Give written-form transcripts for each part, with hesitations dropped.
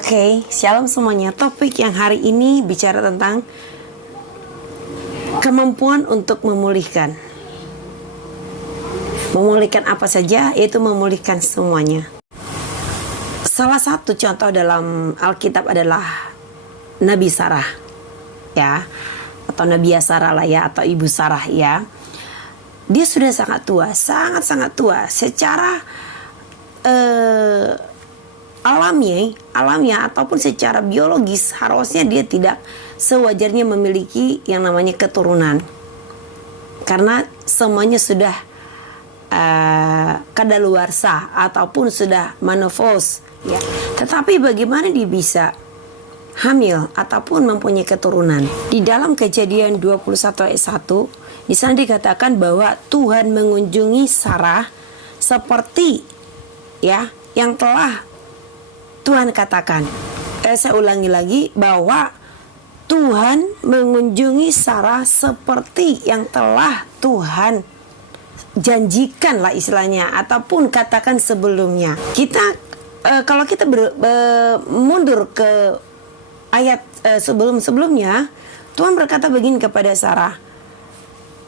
Oke, shalom semuanya. Topik yang hari ini bicara tentang kemampuan untuk memulihkan. Memulihkan apa saja, yaitu memulihkan semuanya. Salah satu contoh dalam Alkitab adalah Nabi Sarah, ya, atau Nabi Sarah lah ya, atau Ibu Sarah ya. Dia sudah sangat tua, sangat tua. Secara alamiah ataupun secara biologis harusnya dia tidak sewajarnya memiliki yang namanya keturunan, karena semuanya sudah kadaluarsa ataupun sudah menopause ya. Tetapi bagaimana dia bisa hamil ataupun mempunyai keturunan? Di dalam Kejadian 21 ayat 1 di sana dikatakan bahwa Tuhan mengunjungi Sarah seperti ya yang telah Tuhan katakan. Saya ulangi lagi bahwa Tuhan mengunjungi Sarah seperti yang telah Tuhan janjikan lah istilahnya, ataupun katakan sebelumnya. Kita kalau kita mundur ke ayat sebelumnya, Tuhan berkata begini kepada Sarah,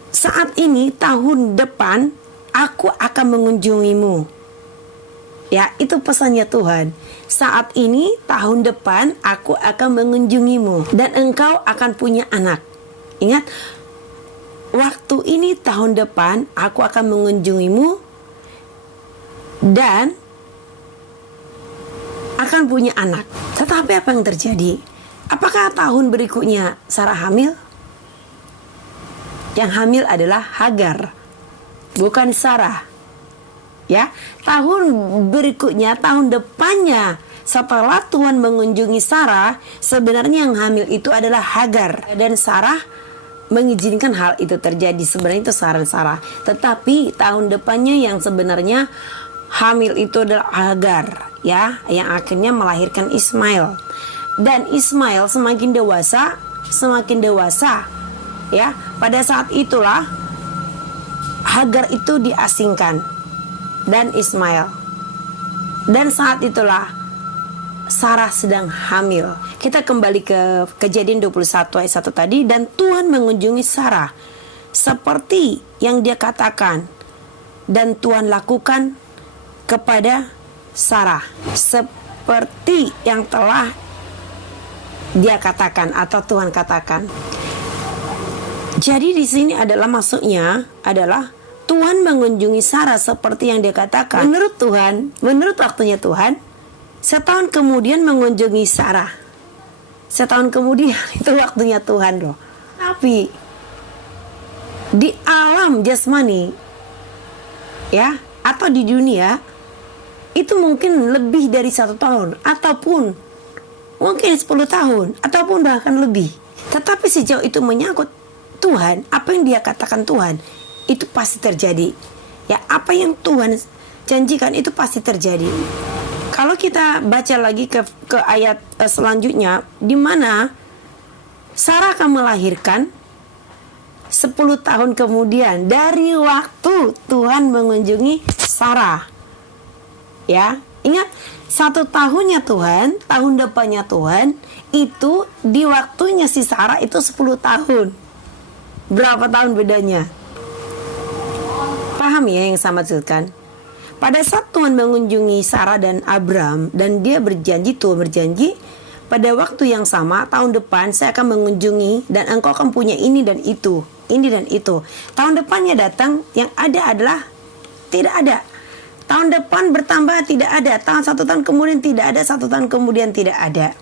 saat ini tahun depan aku akan mengunjungimu. Ya, itu pesannya Tuhan. Saat ini tahun depan aku akan mengunjungimu dan engkau akan punya anak. Ingat, waktu ini tahun depan aku akan mengunjungimu dan akan punya anak. Tetapi apa yang terjadi? Apakah tahun berikutnya Sarah hamil? Yang hamil adalah Hagar, bukan Sarah. Ya, tahun berikutnya, tahun depannya setelah Tuhan mengunjungi Sarah, sebenarnya yang hamil itu adalah Hagar, dan Sarah mengizinkan hal itu terjadi. Sebenarnya itu saran Sarah, tetapi tahun depannya yang sebenarnya hamil itu adalah Hagar, ya, yang akhirnya melahirkan Ismail. Dan Ismail semakin dewasa, ya. Pada saat itulah Hagar itu diasingkan dan Ismail. Dan saat itulah Sarah sedang hamil. Kita kembali ke Kejadian 21 ayat 1 tadi. Dan Tuhan mengunjungi Sarah seperti yang dia katakan, dan Tuhan lakukan kepada Sarah seperti yang telah dia katakan atau Tuhan katakan. Jadi di sini adalah maksudnya adalah Tuhan mengunjungi Sarah seperti yang dia katakan. Menurut Tuhan, menurut waktunya Tuhan, setahun kemudian mengunjungi Sarah. Setahun kemudian itu waktunya Tuhan loh. Tapi di alam jasmani ya, atau di dunia itu mungkin lebih dari 1 tahun, ataupun mungkin 10 tahun, ataupun bahkan lebih. Tetapi sejauh itu menyangkut Tuhan, apa yang dia katakan Tuhan itu pasti terjadi. Ya, apa yang Tuhan janjikan itu pasti terjadi. Kalau kita baca lagi ke ayat selanjutnya, di mana Sarah akan melahirkan 10 tahun kemudian dari waktu Tuhan mengunjungi Sarah. Ya, ingat, 1 tahunnya Tuhan, tahun depannya Tuhan, itu di waktunya si Sarah itu 10 tahun. Berapa tahun bedanya? Paham ya yang saya maksudkan? Pada saat Tuhan mengunjungi Sarah dan Abram, dan dia berjanji, Tuhan berjanji, pada waktu yang sama tahun depan saya akan mengunjungi dan engkau akan punya ini dan itu, ini dan itu. Tahun depannya datang, yang ada adalah tidak ada. Tahun depan bertambah, tidak ada. 1 tahun kemudian tidak ada, 1 tahun kemudian tidak ada.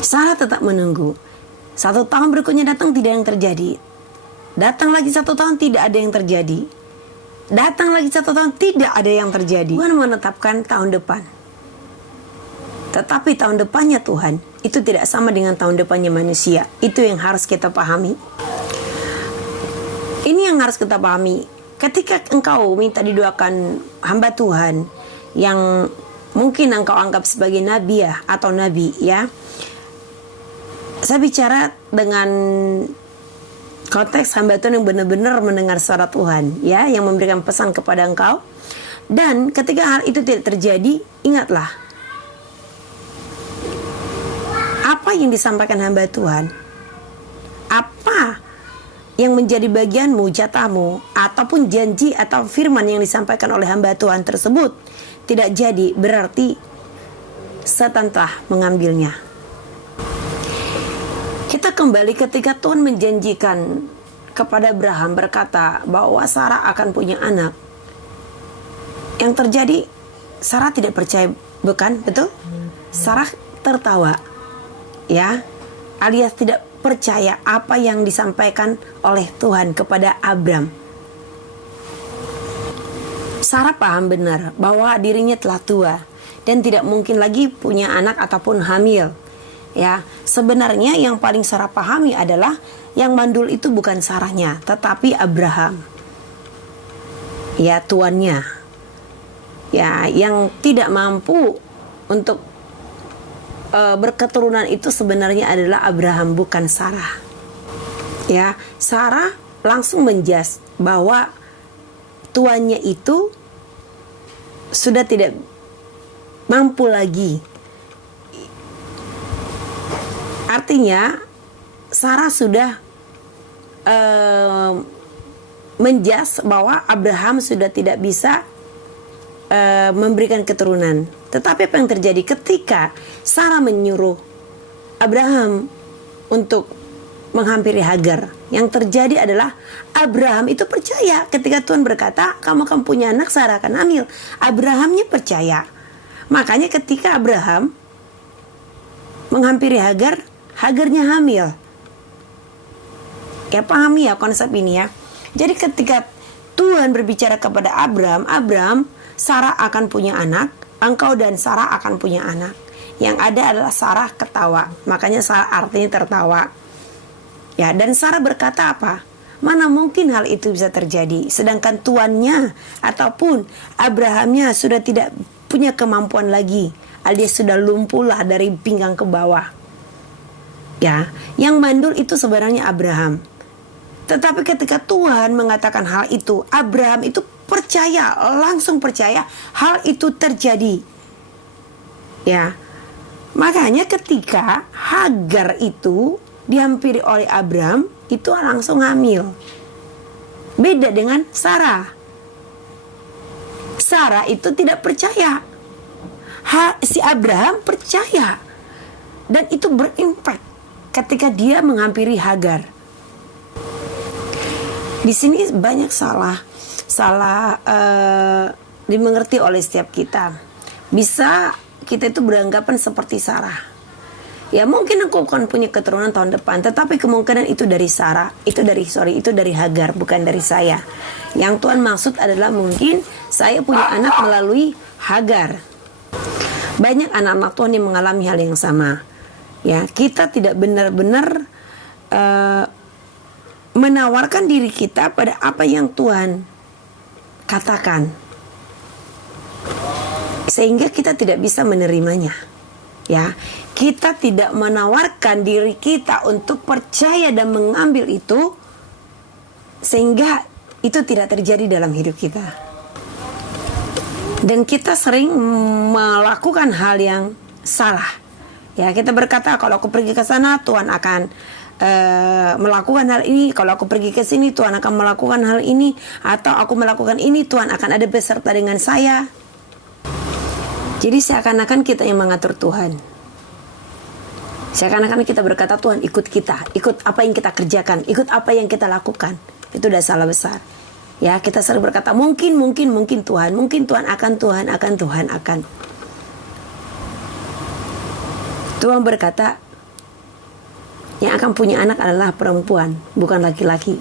Sarah tetap menunggu. 1 tahun berikutnya datang, tidak yang terjadi. Datang lagi 1 tahun, tidak ada yang terjadi. Datang lagi 1 tahun, tidak ada yang terjadi. Tuhan menetapkan tahun depan. Tetapi tahun depannya Tuhan itu tidak sama dengan tahun depannya manusia. Itu yang harus kita pahami. Ini yang harus kita pahami. Ketika engkau minta didoakan hamba Tuhan yang mungkin engkau anggap sebagai nabi ya, atau nabi ya. Saya bicara dengan konteks hamba Tuhan yang benar-benar mendengar suara Tuhan ya, yang memberikan pesan kepada engkau. Dan ketika hal itu tidak terjadi, ingatlah apa yang disampaikan hamba Tuhan, apa yang menjadi bagianmu, jatahmu, ataupun janji atau firman yang disampaikan oleh hamba Tuhan tersebut tidak jadi, berarti setan telah mengambilnya. Kita kembali ketika Tuhan menjanjikan kepada Abraham, berkata bahwa Sarah akan punya anak. Yang terjadi, Sarah tidak percaya, bukan? Betul? Sarah tertawa, ya, alias tidak percaya apa yang disampaikan oleh Tuhan kepada Abram. Sarah paham benar bahwa dirinya telah tua dan tidak mungkin lagi punya anak ataupun hamil. Ya, sebenarnya yang paling Sarah pahami adalah yang mandul itu bukan Sarahnya, tetapi Abraham. Ya, tuannya. Ya, yang tidak mampu untuk berketurunan itu sebenarnya adalah Abraham, bukan Sarah. Ya, Sarah langsung menjas bahwa tuannya itu sudah tidak mampu lagi. Artinya Sarah sudah menjas bahwa Abraham sudah tidak bisa memberikan keturunan. Tetapi apa yang terjadi ketika Sarah menyuruh Abraham untuk menghampiri Hagar? Yang terjadi adalah Abraham itu percaya ketika Tuhan berkata, kamu akan punya anak, Sarah akan hamil. Abrahamnya percaya. Makanya ketika Abraham menghampiri Hagar, Hagarnya hamil. Ya, pahami ya konsep ini ya. Jadi ketika Tuhan berbicara kepada Abraham, Sarah akan punya anak, engkau dan Sarah akan punya anak. Yang ada adalah Sarah ketawa. Makanya Sarah artinya tertawa. Ya, dan Sarah berkata apa? Mana mungkin hal itu bisa terjadi, sedangkan tuannya ataupun Abrahamnya sudah tidak punya kemampuan lagi, alias sudah lumpuhlah dari pinggang ke bawah. Ya, yang mandul itu sebenarnya Abraham. Tetapi ketika Tuhan mengatakan hal itu, Abraham itu percaya, langsung percaya hal itu terjadi. Ya, makanya ketika Hagar itu dihampiri oleh Abraham, itu langsung hamil. Beda dengan Sarah. Sarah itu tidak percaya. Si Abraham percaya. Dan itu berimpact ketika dia menghampiri Hagar. Di sini banyak salah dimengerti oleh setiap kita. Bisa kita itu beranggapan seperti Sarah. Ya, mungkin aku akan punya keturunan tahun depan, tetapi kemungkinan itu dari Sarah, itu dari Hagar, bukan dari saya. Yang Tuhan maksud adalah mungkin saya punya anak melalui Hagar. Banyak anak-anak Tuhan yang mengalami hal yang sama. Ya, kita tidak benar-benar menawarkan diri kita pada apa yang Tuhan katakan, sehingga kita tidak bisa menerimanya. Ya, kita tidak menawarkan diri kita untuk percaya dan mengambil itu, sehingga itu tidak terjadi dalam hidup kita. Dan kita sering melakukan hal yang salah. Ya, kita berkata kalau aku pergi ke sana Tuhan akan melakukan hal ini, kalau aku pergi ke sini Tuhan akan melakukan hal ini, atau aku melakukan ini Tuhan akan ada beserta dengan saya. Jadi seakan-akan kita yang mengatur Tuhan. Seakan-akan kita berkata Tuhan ikut kita, ikut apa yang kita kerjakan, ikut apa yang kita lakukan. Itu udah salah besar. Ya, kita sering berkata mungkin Tuhan, mungkin Tuhan akan. Tuhan berkata yang akan punya anak adalah perempuan, bukan laki-laki.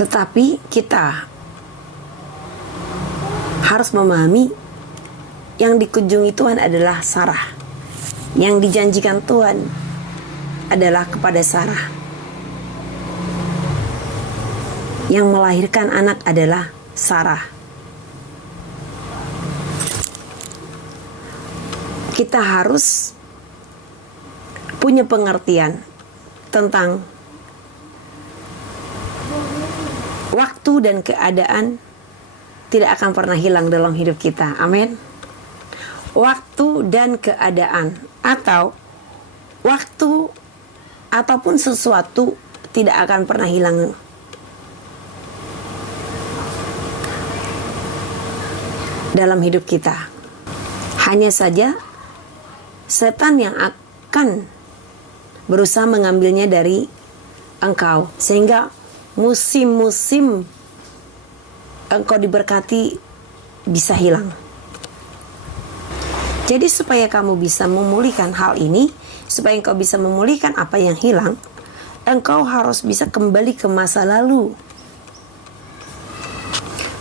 Tetapi kita harus memahami yang dikunjungi Tuhan adalah Sarah. Yang dijanjikan Tuhan adalah kepada Sarah. Yang melahirkan anak adalah Sarah. Kita harus punya pengertian tentang waktu dan keadaan tidak akan pernah hilang dalam hidup kita. Amin. waktu dan keadaan, atau waktu ataupun sesuatu tidak akan pernah hilang dalam hidup kita. Hanya saja setan yang akan berusaha mengambilnya dari engkau, sehingga musim-musim engkau diberkati bisa hilang. Jadi supaya kamu bisa memulihkan hal ini, supaya engkau bisa memulihkan apa yang hilang, engkau harus bisa kembali ke masa lalu,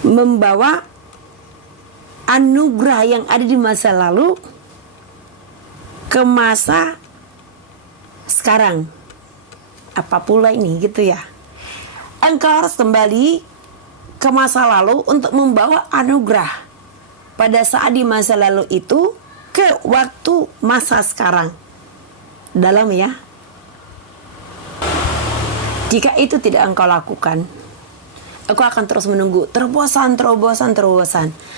membawa anugerah yang ada di masa lalu ke masa sekarang. Apa pula ini gitu ya. Engkau harus kembali ke masa lalu untuk membawa anugerah pada saat di masa lalu itu ke waktu masa sekarang. Dalam ya. Jika itu tidak engkau lakukan, engkau akan terus menunggu terobosan.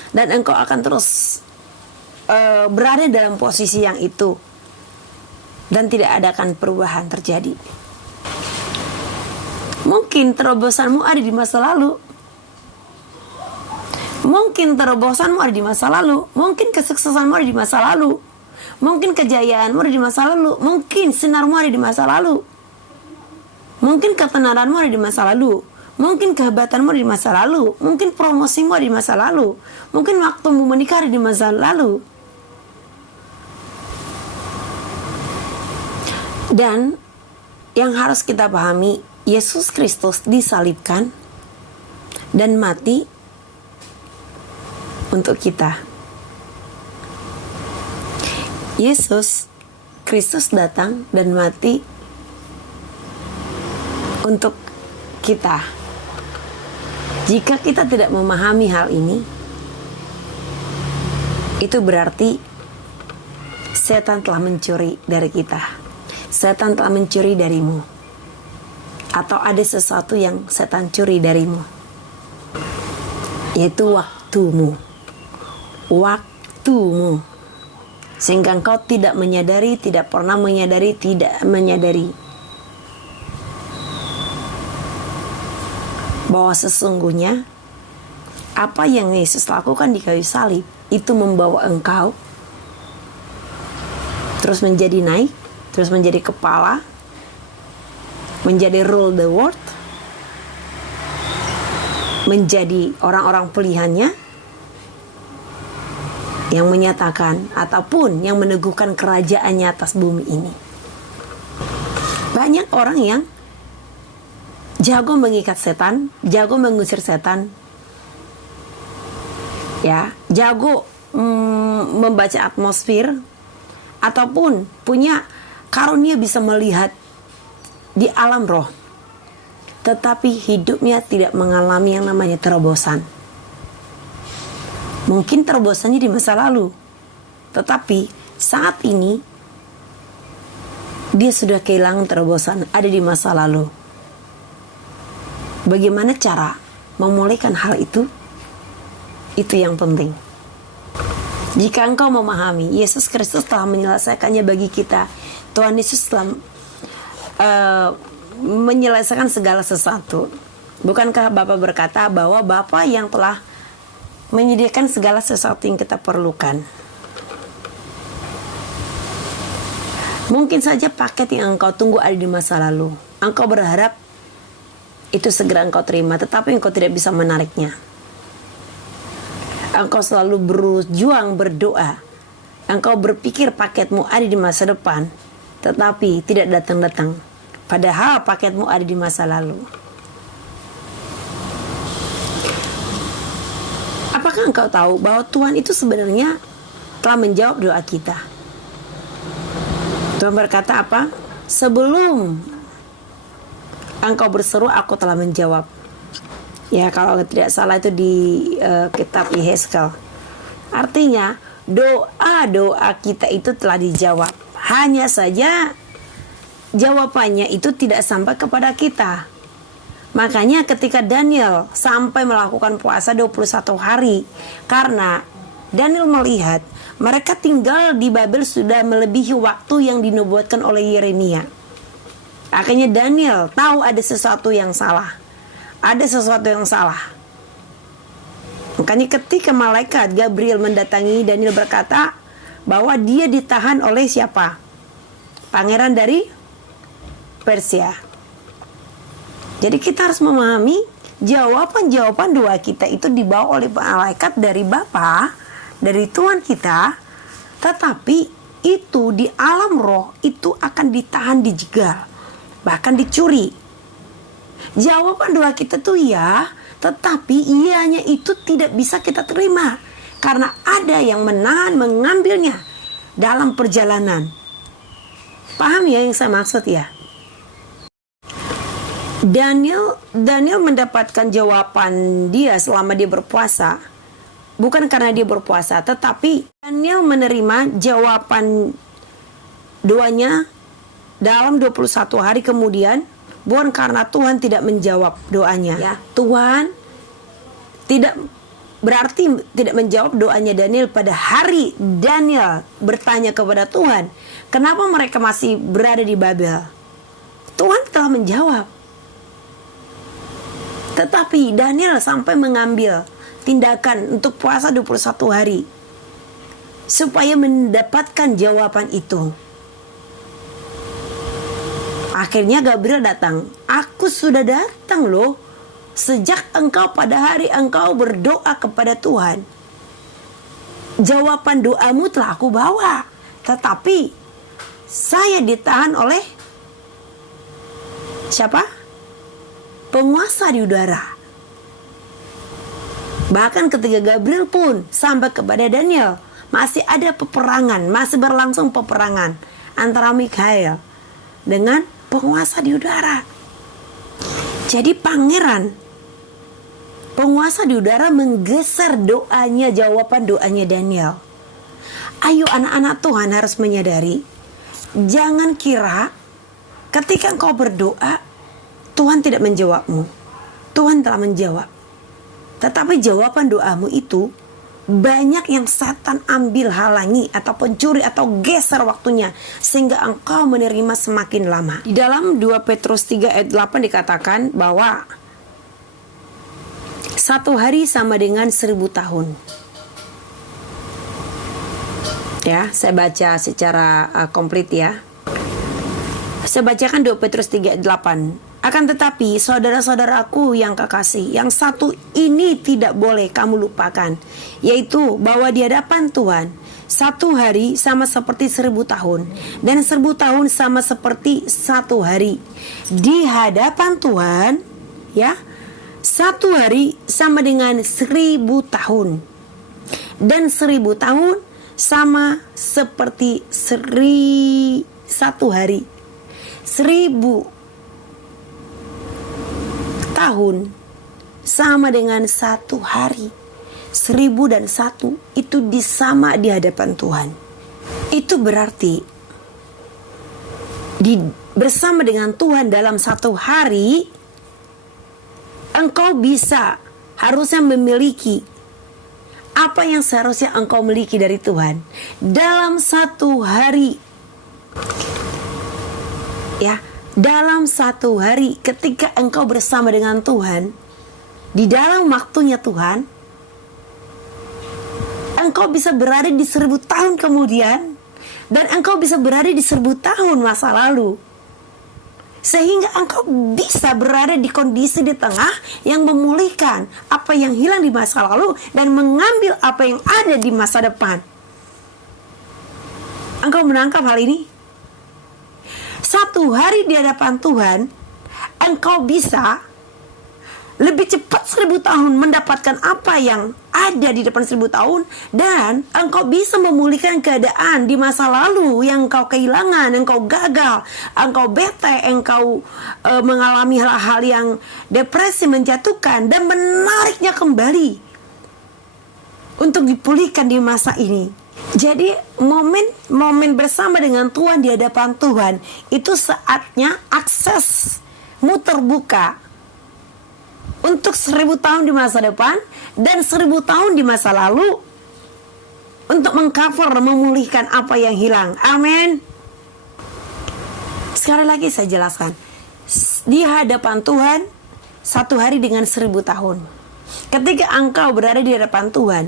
Dan engkau akan terus berada dalam posisi yang itu. Dan tidak adakan perubahan terjadi. Mungkin terobosanmu ada di masa lalu. Mungkin terobosanmu ada di masa lalu. Mungkin kesuksesanmu ada di masa lalu. Mungkin kejayaanmu ada di masa lalu. Mungkin sinarmu ada di masa lalu. Mungkin ketenaranmu ada di masa lalu. Mungkin kehebatanmu ada di masa lalu. Mungkin promosimu ada di masa lalu. Mungkin waktumu menikah ada di masa lalu. Dan yang harus kita pahami, Yesus Kristus disalibkan dan mati untuk kita. Yesus Kristus datang dan mati untuk kita. Jika kita tidak memahami hal ini, itu berarti setan telah mencuri dari kita. Setan telah mencuri darimu. Atau ada sesuatu yang setan curi darimu, yaitu waktumu. Waktumu. Sehingga engkau tidak menyadari, tidak pernah menyadari, tidak menyadari bahwa sesungguhnya apa yang Yesus lakukan di kayu salib itu membawa engkau terus menjadi naik, terus menjadi kepala, menjadi rule the world, menjadi orang-orang pilihannya yang menyatakan ataupun yang meneguhkan kerajaannya atas bumi ini. Banyak orang yang jago mengikat setan, jago mengusir setan, ya, jago membaca atmosfer, ataupun punya karunia bisa melihat di alam roh, tetapi hidupnya tidak mengalami yang namanya terobosan. Mungkin terobosannya di masa lalu, tetapi saat ini dia sudah kehilangan terobosan ada di masa lalu. Bagaimana cara memulihkan hal itu? Itu yang penting. Jika engkau memahami, Yesus Kristus telah menyelesaikannya bagi kita. Tuhan Yesus telah menyelesaikan segala sesuatu. Bukankah Bapa berkata bahwa Bapa yang telah menyediakan segala sesuatu yang kita perlukan? Mungkin saja paket yang engkau tunggu ada di masa lalu. Engkau berharap itu segera engkau terima, tetapi engkau tidak bisa menariknya. Engkau selalu berjuang, berdoa. Engkau berpikir paketmu ada di masa depan, tetapi tidak datang-datang. Padahal paketmu ada di masa lalu. Apakah engkau tahu bahwa Tuhan itu sebenarnya telah menjawab doa kita? Tuhan berkata apa? Sebelum engkau berseru, aku telah menjawab. Ya, kalau tidak salah itu di kitab Yehezkel. Artinya doa-doa kita itu telah dijawab. Hanya saja jawabannya itu tidak sampai kepada kita. Makanya ketika Daniel sampai melakukan puasa 21 hari, karena Daniel melihat Mereka tinggal di Babel sudah melebihi waktu yang dinubuatkan oleh Yeremia. Akhirnya Daniel tahu ada sesuatu yang salah. Ada sesuatu yang salah. Makanya ketika malaikat Gabriel mendatangi, Daniel berkata bahwa dia ditahan oleh siapa? Pangeran dari Persia. Jadi kita harus memahami jawaban-jawaban doa kita itu dibawa oleh malaikat dari Bapa, dari Tuhan kita. Tetapi itu di alam roh itu akan ditahan, dijegal, bahkan dicuri. Jawaban doa kita tuh ya, tetapi ianya itu tidak bisa kita terima karena ada yang menahan, mengambilnya dalam perjalanan. Paham ya yang saya maksud ya? Daniel mendapatkan jawaban dia selama dia berpuasa, bukan karena dia berpuasa, tetapi Daniel menerima jawaban doanya dalam 21 hari kemudian, bukan karena Tuhan tidak menjawab doanya. Ya, Tuhan tidak berarti tidak menjawab doanya Daniel pada hari Daniel bertanya kepada Tuhan, kenapa mereka masih berada di Babel? Tuhan telah menjawab. Tetapi Daniel sampai mengambil tindakan untuk puasa 21 hari supaya mendapatkan jawaban itu. Akhirnya Gabriel datang. Aku sudah datang loh. Sejak engkau pada hari engkau berdoa kepada Tuhan, jawaban doamu telah aku bawa. Tetapi saya ditahan oleh siapa? Penguasa di udara. Bahkan ketika Gabriel pun sampai kepada Daniel, masih ada peperangan, masih berlangsung peperangan antara Mikael dengan penguasa di udara. Jadi penguasa di udara menggeser doanya, jawaban doanya Daniel. Ayo anak-anak Tuhan harus menyadari, jangan kira ketika engkau berdoa Tuhan tidak menjawabmu. Tuhan telah menjawab. Tetapi jawaban doamu itu banyak yang setan ambil, halangi ataupun curi atau geser waktunya sehingga engkau menerima semakin lama. Di dalam 2 Petrus 3 ayat 8 dikatakan bahwa 1 hari sama dengan 1000 tahun. Ya, saya baca secara komplit ya. Saya bacakan 2 Petrus 3 ayat 8. Akan tetapi saudara-saudaraku yang kekasih, yang satu ini tidak boleh kamu lupakan, yaitu bahwa di hadapan Tuhan 1 hari sama seperti 1000 tahun, dan 1000 tahun sama seperti 1 hari. Di hadapan Tuhan ya, 1 hari sama dengan 1000 tahun, dan 1000 tahun sama seperti 1 hari. 1000 tahun sama dengan 1 hari. 1001 itu disama di hadapan Tuhan. Itu berarti bersama dengan Tuhan dalam 1 hari, engkau bisa harusnya memiliki apa yang seharusnya engkau miliki dari Tuhan dalam 1 hari. Ya, dalam 1 hari ketika engkau bersama dengan Tuhan, di dalam waktunya Tuhan, engkau bisa berada di 1000 tahun kemudian, dan engkau bisa berada di 1000 tahun masa lalu. Sehingga engkau bisa berada di kondisi di tengah yang memulihkan apa yang hilang di masa lalu dan mengambil apa yang ada di masa depan. Engkau menangkap hal ini? 1 hari di hadapan Tuhan, engkau bisa lebih cepat 1000 tahun mendapatkan apa yang ada di depan 1000 tahun, dan engkau bisa memulihkan keadaan di masa lalu yang engkau kehilangan, engkau gagal, engkau bete, engkau mengalami hal-hal yang depresi, menjatuhkan, dan menariknya kembali untuk dipulihkan di masa ini. Jadi momen bersama dengan Tuhan di hadapan Tuhan itu saatnya aksesmu terbuka untuk 1000 tahun di masa depan dan 1000 tahun di masa lalu. untuk mengcover, memulihkan apa yang hilang. Amin. Sekali lagi saya jelaskan, di hadapan Tuhan 1 hari dengan 1000 tahun. Ketika engkau berada di hadapan Tuhan,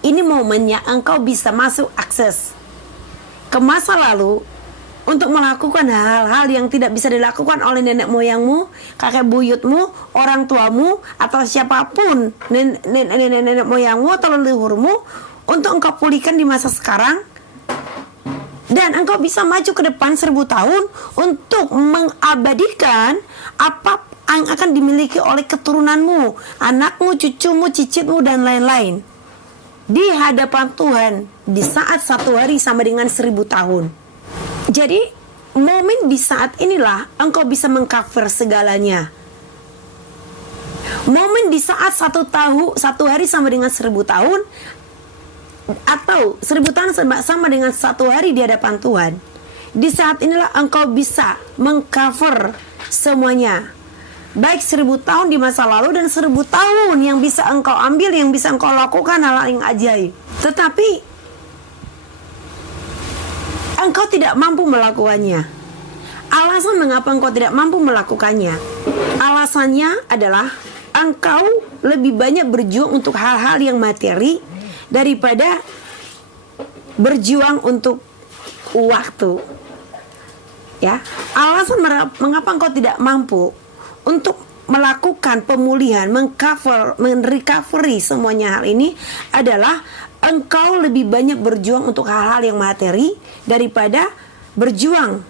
ini momennya engkau bisa masuk akses ke masa lalu untuk melakukan hal-hal yang tidak bisa dilakukan oleh nenek moyangmu, kakek buyutmu, orang tuamu, atau siapapun, nenek moyangmu atau leluhurmu, untuk engkau pulihkan di masa sekarang. Dan engkau bisa maju ke depan 1000 tahun untuk mengabadikan apa yang akan dimiliki oleh keturunanmu, anakmu, cucumu, cicitmu, dan lain-lain di hadapan Tuhan di saat 1 hari sama dengan 1000 tahun. Jadi momen di saat inilah engkau bisa mengcover segalanya. Momen di saat 1 hari sama dengan 1000 tahun, atau 1000 tahun sama dengan 1 hari di hadapan Tuhan. Di saat inilah engkau bisa mengcover semuanya, baik 1000 tahun di masa lalu dan 1000 tahun yang bisa engkau ambil, yang bisa engkau lakukan hal-hal yang ajaib. Tetapi engkau tidak mampu melakukannya. Alasan mengapa engkau tidak mampu melakukannya, alasannya adalah engkau lebih banyak berjuang untuk hal-hal yang materi daripada berjuang untuk waktu. Ya, alasan mengapa engkau tidak mampu untuk melakukan pemulihan, recovery semuanya hal ini adalah engkau lebih banyak berjuang untuk hal-hal yang materi daripada berjuang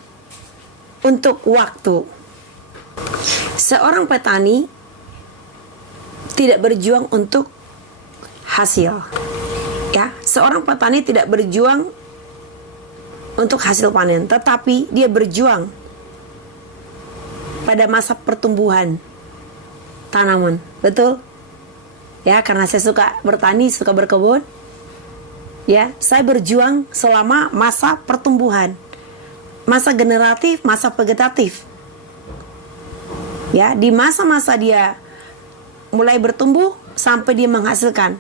untuk waktu. Seorang petani tidak berjuang untuk hasil. Ya, seorang petani tidak berjuang untuk hasil panen, tetapi dia berjuang pada masa pertumbuhan tanaman. Betul? Ya, karena saya suka bertani, suka berkebun. Ya, saya berjuang selama masa pertumbuhan, masa generatif, masa vegetatif. Ya, di masa-masa dia mulai bertumbuh sampai dia menghasilkan.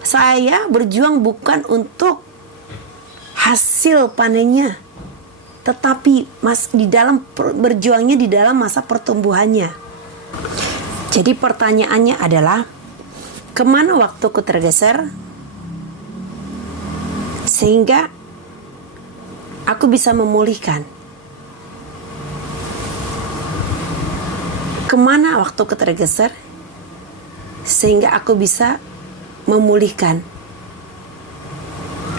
Saya berjuang bukan untuk hasil panennya, tetapi di dalam berjuangnya di dalam masa pertumbuhannya. Jadi pertanyaannya adalah, kemana waktuku tergeser sehingga aku bisa memulihkan? Kemana waktuku tergeser sehingga aku bisa memulihkan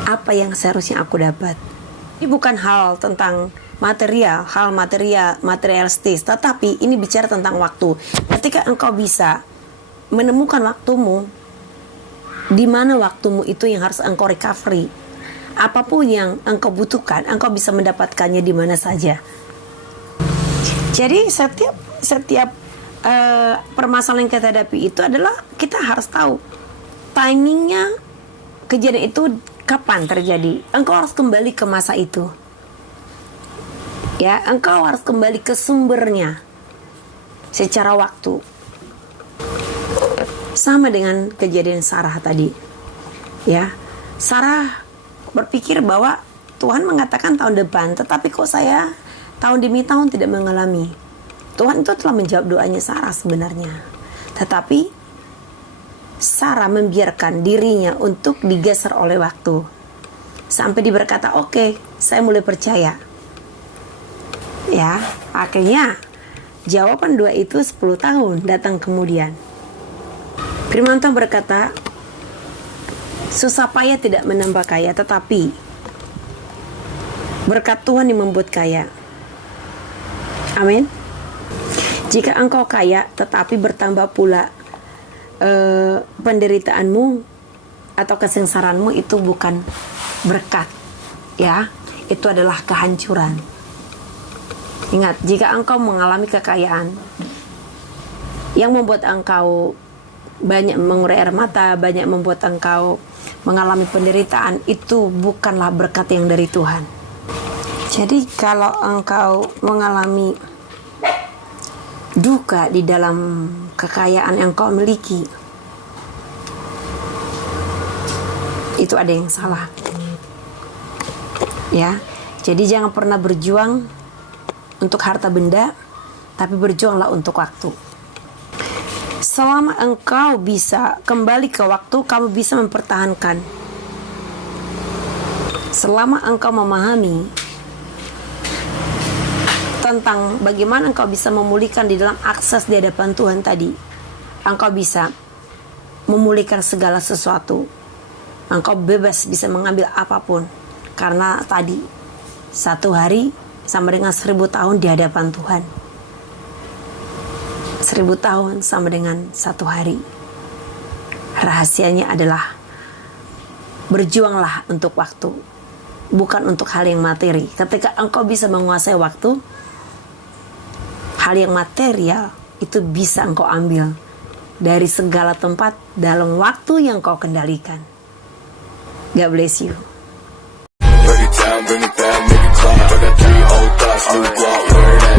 apa yang seharusnya aku dapat? Ini bukan hal tentang material, materialistis, tetapi ini bicara tentang waktu. Ketika engkau bisa menemukan waktumu, di mana waktumu itu yang harus engkau recovery. Apapun yang engkau butuhkan, engkau bisa mendapatkannya di mana saja. Jadi setiap permasalahan yang kita hadapi itu adalah kita harus tahu timingnya, kejadian itu kapan terjadi. Engkau harus kembali ke masa itu. Ya, engkau harus kembali ke sumbernya secara waktu. Sama dengan kejadian Sarah tadi. Ya, Sarah berpikir bahwa Tuhan mengatakan tahun depan, tetapi kok saya tahun demi tahun tidak mengalami. Tuhan itu telah menjawab doanya Sarah sebenarnya. Tetapi Sarah membiarkan dirinya untuk digeser oleh waktu. Sampai dia berkata, oke, saya mulai percaya. Ya, akhirnya jawaban doa itu 10 tahun datang kemudian. Firman Tuhan berkata, susah payah tidak menambah kaya, tetapi berkat Tuhan yang membuat kaya. Amin. Jika engkau kaya, tetapi bertambah pula penderitaanmu atau kesengsaranmu, itu bukan berkat, ya, itu adalah kehancuran. Ingat, jika engkau mengalami kekayaan yang membuat engkau banyak mengurai air mata, banyak membuat engkau mengalami penderitaan, itu bukanlah berkat yang dari Tuhan. Jadi kalau engkau mengalami duka di dalam kekayaan yang kau miliki, itu ada yang salah. Ya, jadi jangan pernah berjuang untuk harta benda, tapi berjuanglah untuk waktu. Selama engkau bisa kembali ke waktu, kamu bisa mempertahankan. Selama engkau memahami tentang bagaimana engkau bisa memulihkan di dalam akses di hadapan Tuhan tadi, engkau bisa memulihkan segala sesuatu. Engkau bebas bisa mengambil apapun. Karena tadi 1 hari sama dengan 1000 tahun di hadapan Tuhan. 1000 tahun sama dengan 1 hari. Rahasianya adalah berjuanglah untuk waktu, bukan untuk hal yang materi. Ketika engkau bisa menguasai waktu, hal yang material itu bisa engkau ambil dari segala tempat dalam waktu yang kau kendalikan. God bless you. Bring it down, bring it back, make it clap. I got 3 old thoughts, new guap, word